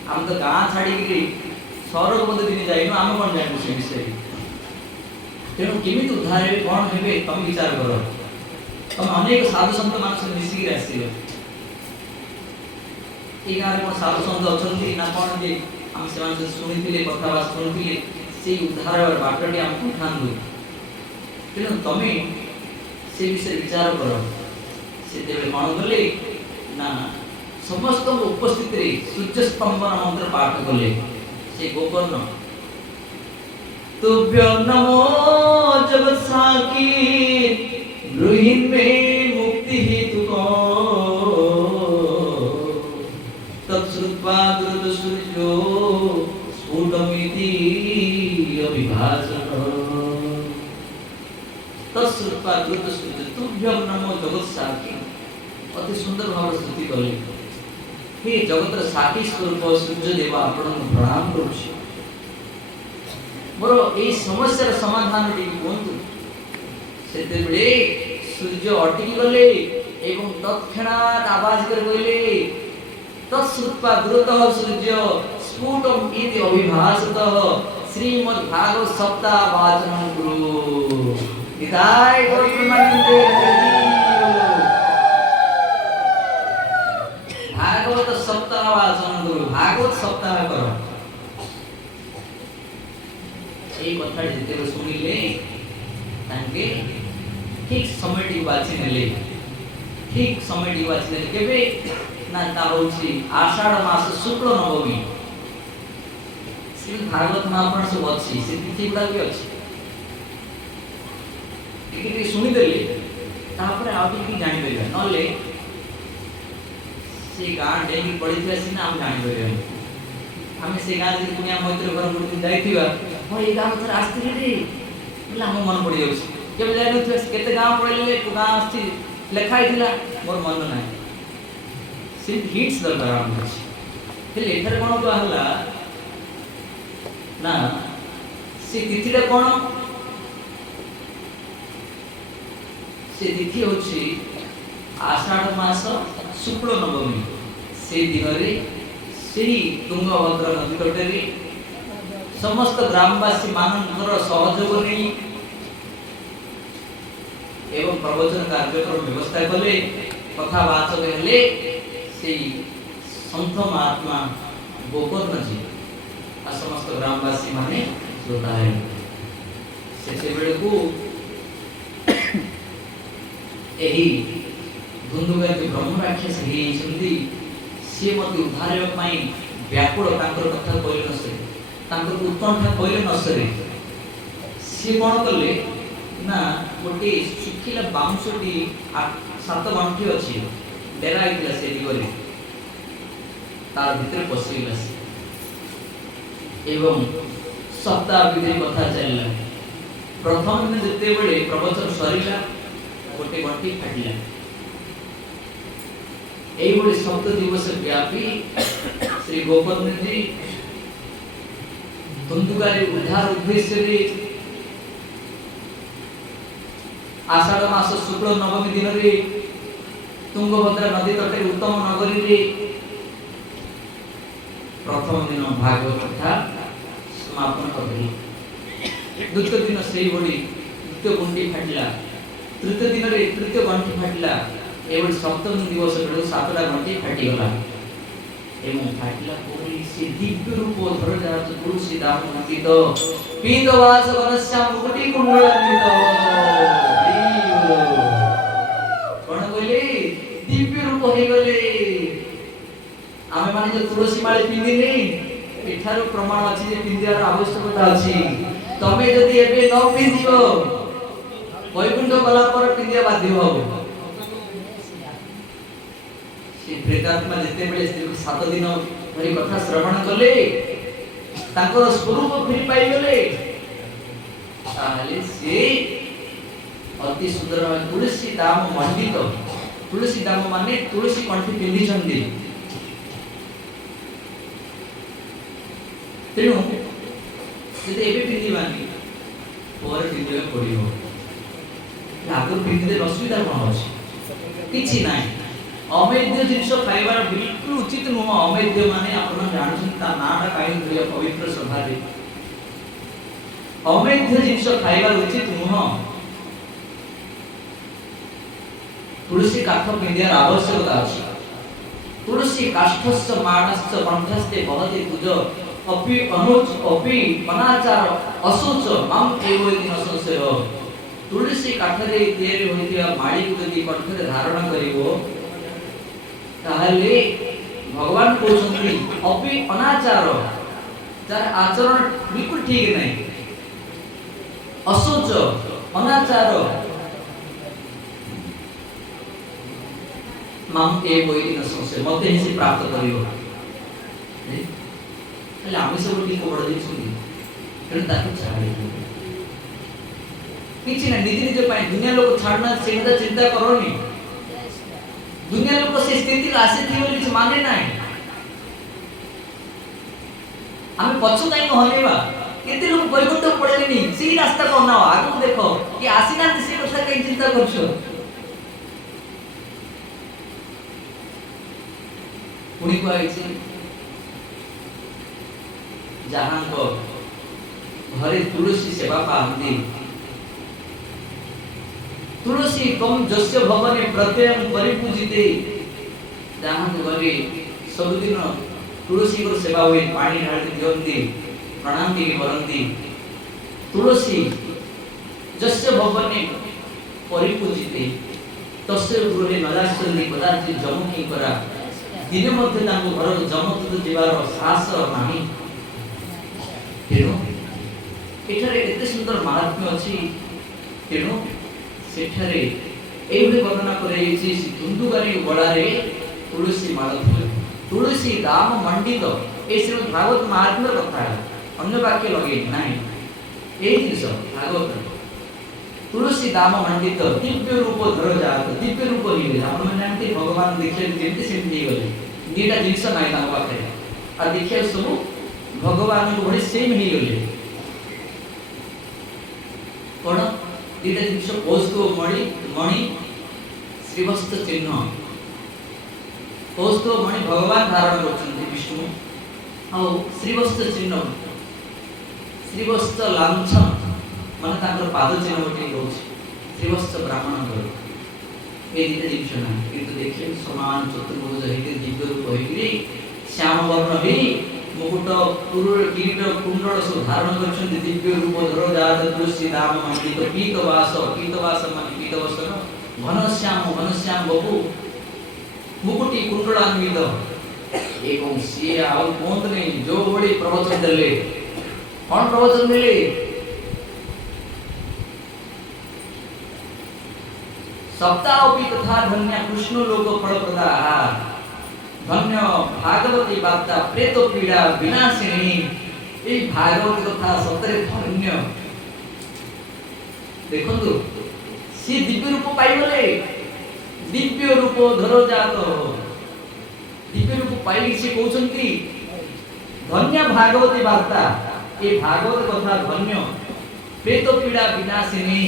हम तो गां छाड़ी कि सहर को दिन जाइनो हम कोन जानू से विषय तेणु केमिति उद्धार हेबे कोन हेबे तुम विचार करो तुम अनेक साधु संत मान से मिसी आसीलो साधु संत अच्छा ना कौन जे हम से शुणी कथा शुणी से उद्धार बाटटी आमको ठाणु तेणु तमें से विषय विचार कर से कौन कले ना समस्त उपस्थित सूर्य स्तंभन मंत्र पाठ कले से गोकर्ण तुभ्य नमो जगत साकी गृहीन में मुक्ति हेतु तत्श्रुत्वा द्रुत सूर्यो स्फुटमिति अभिभाषण तत्श्रुत्वा द्रुत सूर्य तुभ्यं नमो जगत साकी अति सुंदर भाव स्तुति कले हे जगतर साकी स्वरूप सूर्य देव आपन प्रणाम करूछि मोर ए समस्या समाधान टी कोंतु सेते बेले सूर्य अटकी गले एवं तत्क्षणात आवाज कर कहले तत्श्रुत्वा द्रुतः सूर्य स्फुटम् इति अभिभाषतः श्रीमद् भागवत सप्ताह वाचनं कुरु निताय गौरमानंदे भागवत सप्ताह वाचन कुरु भागवत सप्ताह करो ए कथा जेते सुनिले तांके ठीक समय टी वाची नेले ठीक समय टी वाची नेले केबे ना ताउची आषाढ़ मास शुक्ल नवमी श्री भागवत महापुराण सब अच्छी से तिथि गुडा भी अच्छी टिके सुनी देले तापर आ टिके जानि देले नले से गां डेगी पड़ी थी सिना हम जानि देले हम से गां दिन पुनिया मैत्र घर गुडी जाइथिबा हो ए गां थर आस्ती रे बोला हम मन पड़ी जाउछ केबे जाइनु थे केते गां पड़ले गां आस्ती लेखाई थिला मोर मन नाही हिट्स दरकार आम एथर कौन तो हला ना से तिथिटा कौन से तिथि होछि आषाढ़ मास शुक्ल नवमी से दिन रे सेही तुंगभद्रा नदी तटरे समस्त ग्रामवासी मानकर सहयोग नै एवं प्रवचन कार्यक्रम व्यवस्था कले कथावाचक हेले से संत महात्मा गोकर्ण जी आ समस्त ग्रामवासी माने श्रोता है यही धुंधुगा जो ब्रह्म राक्षस होती सी मत उद्धार व्याकुल कथा कहले न सरे उत्कंठा कहले न सरे सी कौन कले ना गोटे सुखिला बाउंसटी 7 गंठी अच्छी डेरा से दिगरे तार भीतर पशिगला एवं सप्ताह विधि कथा चलला प्रथम दिन जिते बड़े प्रवचन सरीला गोटे गंठी फाटिला एई सप्त दिवस व्यापी श्री गोपन जी धुंधुगारी उद्धार उद्देश्य आषाढ़ मास शुक्ल नवमी दिन रे तुंगभद्रा नदी तटे उत्तम नगरी रे प्रथम दिन भागवत कथा समापन कर द्वितीय दिन से द्वितीय गंठी फाटिला तृतीय दिन रे तृतीय गंठी फाटिला एवं सप्तम दिवस बेलू 7टा गंठी फाटिगला एवं फाटिला पूरी से दिव्य रूप धर जात तुलसी दाम मंडित पीतवास वनश्याम मुकुटी कुंडलान्वित कौन कहले दिव्य रूप हो गले आमे माने जो तुलसी माळे पिंदिनी एठारो प्रमाण अछि जे पिंदियार आवश्यकता अछि तमे जदि एबे न पिंदिबो वैकुंठ गला पर पिंदिया बाध्य होबो से प्रेतात्मा जते बेले 7 दिन धरि कथा श्रवण कले ताकर स्वरूप फिर पाई गले ताले से अति सुंदर तुलसी दाम मंडित तुलसी दाम माने तुलसी कंठी पिंदी छंदी तेणु जदि एबे पिंदिबानी पर पिंदिबा पड़िबो आगु पिंदिले असुविधा कोन अछि किछि नाही अवैध जिनिस खाइबार बिल्कुल उचित नुह अवैध माने आपण जानछन ता नाटा काई दिया पवित्र सभा रे अवैध जिनिस खाइबार उचित नुह तुलसी काठ पिंदियार आवश्यकता अछि तुलसी काष्ठस्य मानस्य कंठस्ते बहते पूज अपि अनुच अपि अनाचार असोच मम एवं दिन संशय तुलसी काठरे तैयारी होइतिया माळी को यदि कंठरे धारण करिवो ताहले भगवान कहउछन्ति अपि अनाचार जार आचरण बिल्कुल ठीक नै असोच अनाचार मम एवं दिन संशय मते हिसी प्राप्त करिवो એટલે આમી सब टी को बड़ दिन सुनी तेणु ताकि छाड़ी किछि ना निज निज पाए दुनिया लोक छाड़ना चिंता चिंता करोनी दुनिया लोक से स्थिति आसी थी बोली କିଛି माने नाही आमे पछु काई कहलेबा केते लोक बैकुंठ पड़ेलेनी सेही रास्ता को बनाओ आगु देखो कि आसीना से कथा कई चिंता करछो पुणी को आइछि जहां को घरे तुलसी सेवा पाती तुलसी कम जस्य भवने प्रत्ययं परिपूजिते जहां को घरे सब दिन तुलसी को सेवा हुए पानी ढालते दियंती प्रणाम भी करंती तुलसी जस्य भवने परिपूजिते तस्य गृहे नदास्यन्ति कदाचित् जमुखी करा दिने मध्य तांको घर जमत जीवार साहस नाही तेणु एठारे एते सुंदर महात्म्य अछि तेणु सेठारे एइबे वर्णना करे छी धुंधुगारी गळा रे तुलसी माळ तुलसी दाम मंडित ए श्रीमद् भागवत महात्म्य कथा अन्य वाक्य लगे नाही एई जिंस भागवत तुलसी दाम मंडित दिव्य रूप धर जात दिव्य रूप ही आपण मानते भगवान देखले जेंते सेंती गले नीटा जिंस नाही ता पाखे आ देखिया सब भगवान को बड़े सेम ही गले कोन दीटा जिंस कौस्तुभ मणि मणि श्रीवस्त्र चिन्ह कौस्तुभ मणि भगवान धारण करछन्ति विष्णु आ श्रीवस्त्र चिन्ह श्रीवस्त्र लांछन माने ताकर पाद चिन्ह गोटे होछि श्रीवस्त्र ब्राह्मण घर ए दीटा जिंस ना किंतु देखले समान चतुर्भुज हेते दिव्य रूप होइकरी श्याम वर्ण भी मुकुट पुरुष किरीट कुंडल सब धारण करछन दिव्य रूप धर जात तुलसी दाम मंडित पीतवास मन पीतवस्त्र घनश्याम घनश्याम बबू मुकुटी कुंडलान्वित एवं सी आउ कहते नहीं जो बड़ी प्रवचन देले कौन प्रवचन देले सप्ताहोपि तथा धन्य कृष्ण लोक फलप्रदा धन्य भागवती वार्ता प्रेत पीड़ा विनाशिनी ए भागवत कथा सतरे धन्य देखंतु सी दिव्य रूप पाइबले दिव्य रूप धर जात दिव्य रूप पाई से कहउछंती धन्य भागवती वार्ता ए भागवत कथा धन्य प्रेत पीड़ा विनाशिनी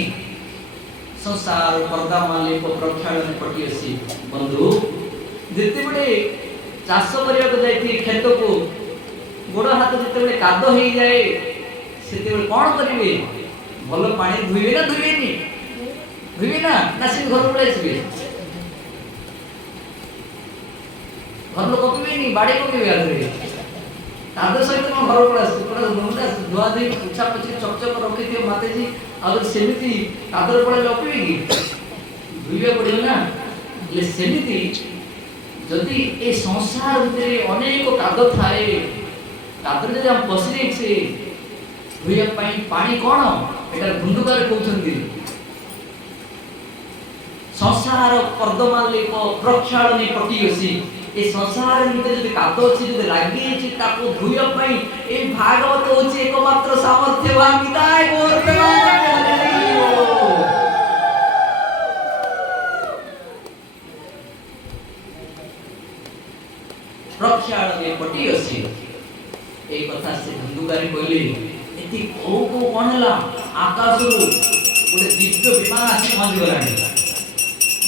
संसार पर्दा माले को प्रक्षालन पटियसी बंधु जिते बड़े चाष करिया को जाई खेत को गोड़ हाथ जिते बड़े काद हो जाए सेते बड़े कोन करिवे भलो पानी धुइबे ना धुइबेनी धुइबे ना से घर पड़े आसीबे घर लोक पीबेनी बाड़ी पकेबे आधरे काद सहित को घर पड़े आसी पूरा मुंडा धुआ धुई पुछा पुछी चकचक रखि दियो माते जी अगर सेमिति कादर पड़े लपीबे की धुइबे पड़ियो ना ले सेमिति जदि ए संसार भितरे अनेक काद थाए कादर जदि हम पसि जाई छे धुइया पई पानी कोन एटा धुंधुकार कहउछंती संसार पर्दमाले को प्रक्षालने पटियसी ए संसार भितर जदि काद अछि जदि लागि अछि ताको धुइया पई ए भागवत होछि एकमात्र सामर्थ्यवान विदाय वर्तमान प्रक्षालने पटियसी ए कथा से धुंधुकारी कहले एति को कोन हला आकाश रु गोटे दिव्य विमान आसी पहुंच गलानी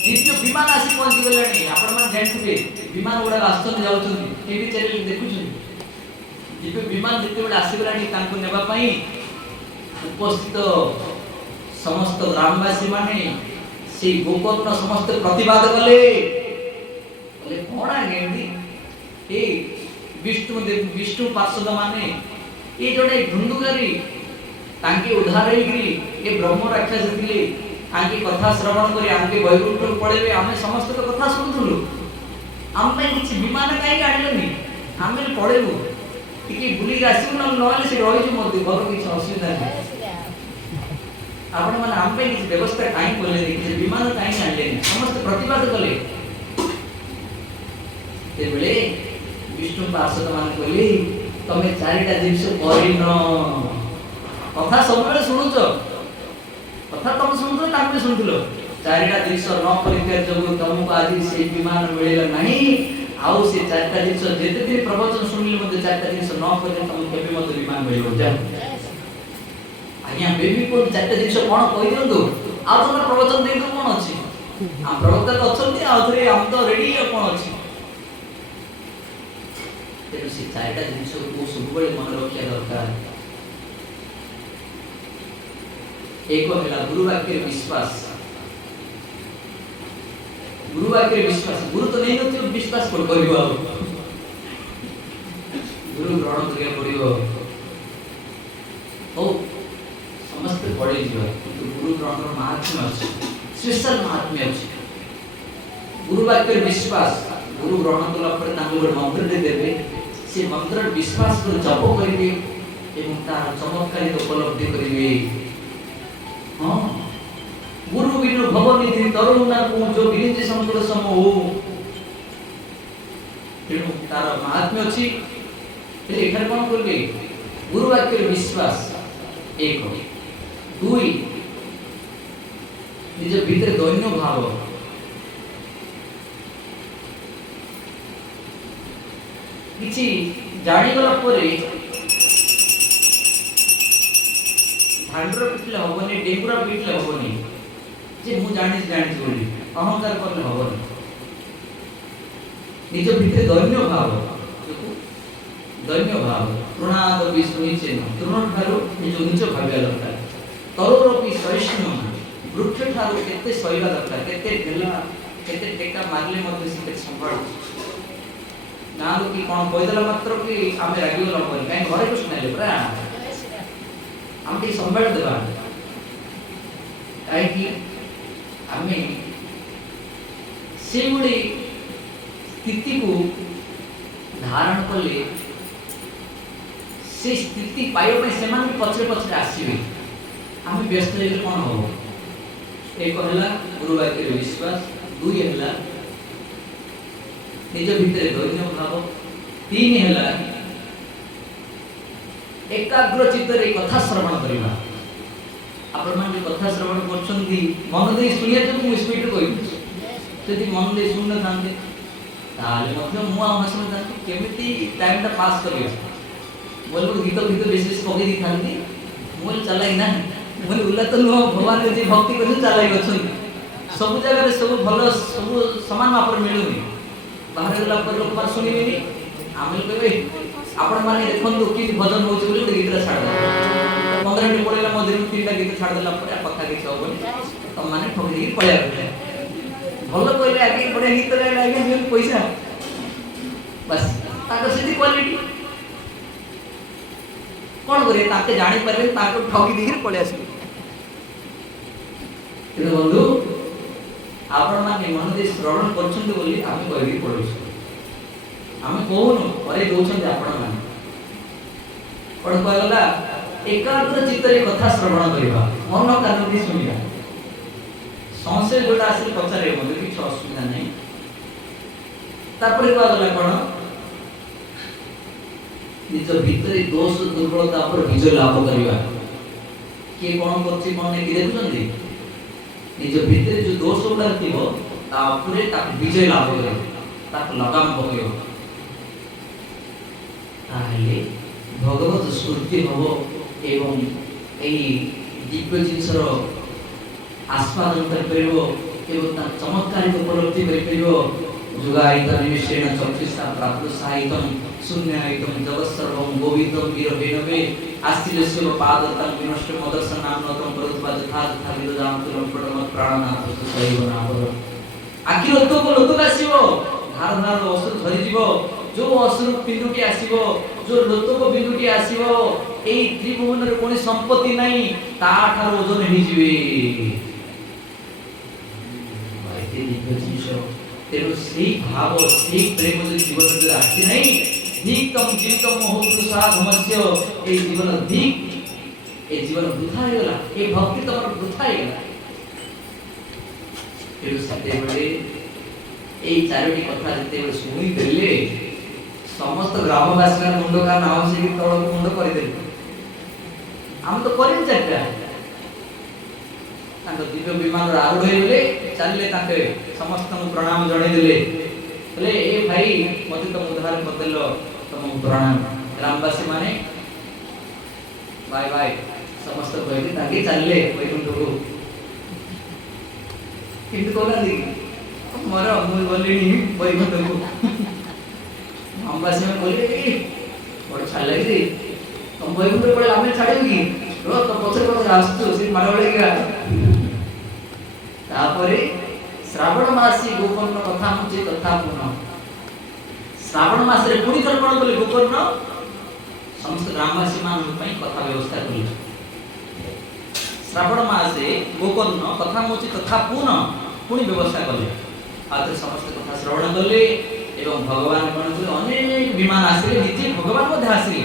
दिव्य विमान आसी पहुंच गलानी आपण मन जानथिबे विमान गुडा आस्तन जाउछन टीवी चैनल देखुछन दिव्य विमान जते बडा आसी गलानी तांको नेबा पई उपस्थित समस्त ग्रामवासी माने से गोकर्ण समस्त प्रतिवाद कले बोले कोना गेंदी ए विष्णु पार्षद माने ए जड़े धुंधुकारी तांके उद्धार हेगी ए ब्रह्म राक्षस थिले आंके कथा श्रवण करी आंके वैकुंठ पळेबे आमे समस्त तो कथा सुनथुलु आमे किछि विमान काई काढलनी आमे पळेबु टिके बुली आसीबु न नले से रहि छु मते घर किछि असुविधा नै आपण माने आमे किछि व्यवस्था काई करले किछि विमान काई आनले समस्त प्रतिवाद कले ते बेले विष्णु पार्षद मान कहले तमे चारिटा जिंस करिन कथा सबले सुनुछ कथा तुम सुनुछ ताके सुनथुलो चारिटा जिंस न परित्याग जगु तुमको आज से विमान मिलेला नाही आउ से चारिटा जिंस जेते दिन प्रवचन सुनिले मते चारिटा जिंस न करे तुम केबे मते विमान मिलियो जा आज्ञा बेबी को चारिटा जिंस कोन कहि दंतु आ तुम प्रवचन दे दो कोन अछि आ प्रवक्ता तो अछंती आ थरे हम तो रेडी कोन अछि तेणु से चारिटा जिनिस को सब मन रखा दरकार एक है गुरु वाक्य विश्वास गुरु तो नहीं नथि विश्वास को करियो गुरु ग्रहण करिया पड़ियो ओ समस्त पढ़े जीवा गुरु ग्रहण महात्म्य अछि स्पेशल महात्म्य अछि गुरु वाक्य विश्वास गुरु ग्रहण कला पर तांको मंत्र दे देबे से मंत्र विश्वास कर जप करिवे एवं तार चमत्कारी उपलब्धि करिवे हां गुरु बिनु भवनिधि तरुणा को जो विरिंच संकट सम हो तेणु तार महात्म्य अछि ते एखर कोन करले गुरु वाक्य विश्वास एक दुई निज भीतर दैन्य भाव किछि जानि गला परे भांडर पिटले होबनी डेंगुरा पिटले होबनी जे मु जानि बोली अहंकार करले होबनी निज भीतर दैन्य भाव तृणाद विष्णुचे तृण ठारो निज उच्च भाव्य दरकार तरुरपि सहिष्णु वृक्ष ठारो केते सहिबा दरकार केते ढेला केते टेका मारले मते से संभाळ ना कि कोन कहिदला मात्र कि आमे रागी गला परी काई घरे कुछ नै लेबरा हम ती संभाळ देबा काई कि आमे से गुड़ी स्थिति को धारण कले से स्थिति पाइबा से पछरे पछरे आसवे आम व्यस्त हो कौन हम एक है गुरु वाक्य विश्वास दुई है निज भितर धैर्य भाव तीन है एकाग्र चित्त कथा श्रवण करवा आपण मान कथा श्रवण कर मन दे शुणिया तो मुझे स्पीड कही मन दे शुण था केमी टाइम पास कर बोल गीत गीत विशेष पकई दी था मुझे चलाई ना मुझे उल्ला तो नुह भगवान जी भक्ति कर चलाई अच्छा सब जगह सब भल सब सामान मापर मिलूनी बाहर गला लोक मैंने शुणवे आम कहे आपण मैंने देखो कि भजन हो गीत छाड़ 15 मिनट पड़ेगा मझे 3टा गीत छाड़देला कथा किसी हेनी तुम मैंने ठकी पड़े भल कहले आगे बढ़िया गीत आगे पैसा बस से क्वालिटी कौन करे जापारे ठगी देकर पलि आस बंधु आपण मैंने मन दे श्रवण कर पड़ो आम कहूनु करे दौरान आपण मैंने कौन कहला एकाग्र चित्त कथा श्रवण करवा मन कान भी शुणा संशय जोटा आस पचारे मत कि असुविधा नहीं तापर कहला कौन निज भितर दोष दुर्बलता पर विजय लाभ करवा किए कौन कर कौन नहीं देखुं निज भितर जो दोष गुड़ा थी विजय लाभ कर लगाम पकड़ भगवत स्मृति हम एवं दिव्य जिनसर आस्वादन कर चमत्कारिक उपलब्धि कर जुगायित निमिषेण चक्षुषा प्राप्तसायितं शून्यायितं जगत्सर्वं गोविन्दं वीरवेणवे आस्तिलस्य पादतं विनष्ट मदर्शनामनतं परत्वा यथा तथा विदजामतुलं प्रणमत् प्राणनाथ सैव नावर आखि लोक आसीबो धार धार अश्रु झरी जीवो जो अश्रु बिंदुटी आसीबो जो लोतक बिंदुटी आसीबो एई त्रिभुवन रे कोनी संपत्ति नाही ता ठार ओजन हे जिवे भाई दिव्य जिनिस तेरो से भाव से प्रेम जो जीवन में आसी नहीं धीकम जीवितम होतु साधमस्य ए जीवन धीक ए जीवन वृथा हे गला ए भक्ति तमर वृथा हे गला तेरो सते बड़े ए चारोटी कथा जते सुनी देले समस्त ग्रामवासी मुंड का नाम से तळ मुंड कर देले हम तो करिन चर्चा दिव्य विमान आरूढ़ होले चलले समस्त प्रणाम जणेदेले बोले ए भाई मत तुम उद्धार करदेल तुम प्रणाम ग्रामवासी माने बाय बाय समस्त कह चलले वैकुंठ को किंतु कहना मोर मुझे गली वैकुंठ को ग्रामवासी में बोले बड़ छाड़ लगे तुम वैकुंठ पड़े आम छाड़ी रो तो पचर पचर आसतु से मार बड़े तापरे श्रावण मासी गोकर्ण कथा मुझे कथा पुनः श्रावण मास रे पुणी तर्पण कले गोकर्ण समस्त ग्रामवासी मान पई कथा व्यवस्था कले श्रावण मासे गोकर्ण कथा मुझे कथा पुनः पुणी व्यवस्था कले आते समस्त कथा श्रवण कले एवं भगवान मन को अनेक विमान आसिले निजे भगवान मध्ये आसिले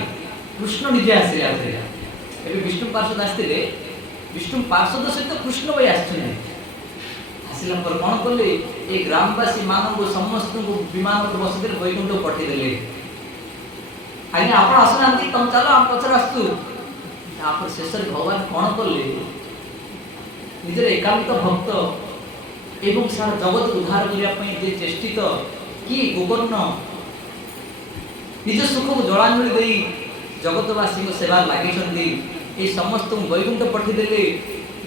कृष्ण निजे आसिले आते एबे विष्णु पार्षद आस्तिले विष्णु पार्षद सहित कृष्ण भाई आछने आसिला पर कौन कले ए ग्रामवासी मानव समस्त को विमान पर बसते वैकुंठ पठे देले आगे आपण आसनांती तुम चलो हम पचर आस्तु तापर शेषर भगवान कौन कले निजर एकांत भक्त एवं सारा जगत उद्धार करिया पई जे चेष्टित कि गोकर्ण निज सुख को जलांजलि देई जगतवासी को सेवा लागि छथि ए समस्त वैकुंठ पठे देले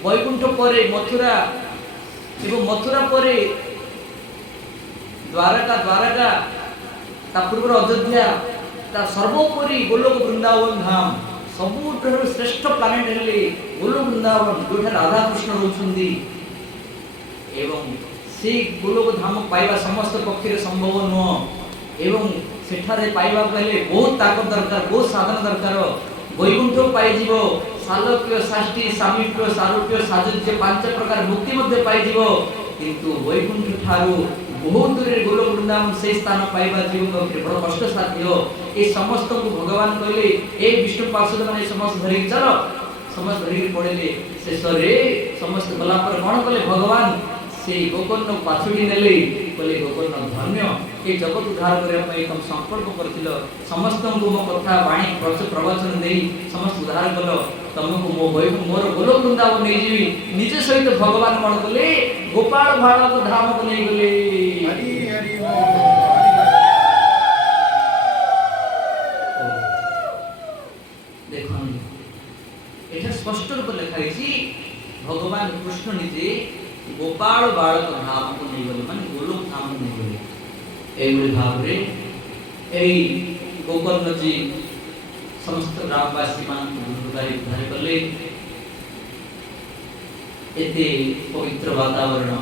वैकुंठ परे मथुरा एवं मथुरा परे द्वारका ता पूर्व अयोध्या ता सर्वोपरि गोलोक वृंदावन धाम सबुठर श्रेष्ठ प्लानेट हेले गोलोक वृंदावन जोठा राधा कृष्ण रहउछन्ती एवं से गोलोक धाम पाइबा समस्त पक्षी संभव नुह एवं सेठारे पाइबा पहले बहुत ताकत दरकार बहुत साधन दरकार वैकुंठ पाइजिवो सालोक्य साष्टी सामीप्य सारूप्य साजुज्य पांच प्रकार मुक्ति मध्ये पाइजिवो किंतु वैकुंठ ठारू बहुत दूर गोलोक वृंदावन से स्थान पाइबा जीवन के बड़ कष्ट साध्य हो। ए समस्त को भगवान कहले ए विष्णु पार्षद माने समस्त धरि चलो समस्त धरि पड़ेले शेष रे समस्त गला पर कोन कहले भगवान से गोकर्ण पाछुडी नेले कहले गोकर्ण धन्य ए जगत उद्धार करे पई तुम संकल्प करथिलो समस्त को मो कथा वाणी प्रवचन देई समस्त उद्धार कलो तुमको मो भय मोर गोलोक वृंदावन नै जीवी निज सहित भगवान कोन कहले गोपाल बालक धाम को नै गले। हरि हरि देखो एटा स्पष्ट रूप लिखा है भगवान कृष्ण निजे गोपाल बालक धाम को नहीं गले माने गोलोक धाम को नहीं गले एवरी भाव रे एई गोकर्ण जी समस्त ग्रामवासी मान को गुरुदारी उद्धार करले एते पवित्र वातावरण